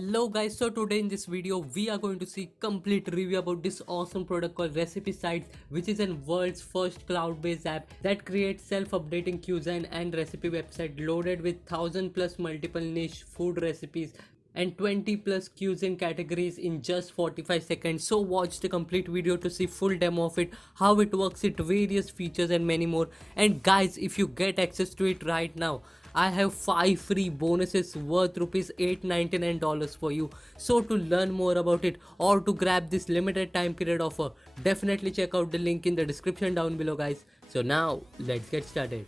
Hello guys, so today in this video we are going to see complete review about this awesome product called RecipeSites, which is a world's first cloud-based app that creates self-updating cuisine and recipe website loaded with 1000 plus multiple niche food recipes and 20 plus cuisine categories in just 45 seconds. So watch the complete video to see full demo of it, how it works, its various features and many more. And guys, if you get access to it right now, I have 5 free bonuses worth rupees $899 for you. So to learn more about it or to grab this limited time period offer, definitely check out the link in the description down below guys. So now let's get started.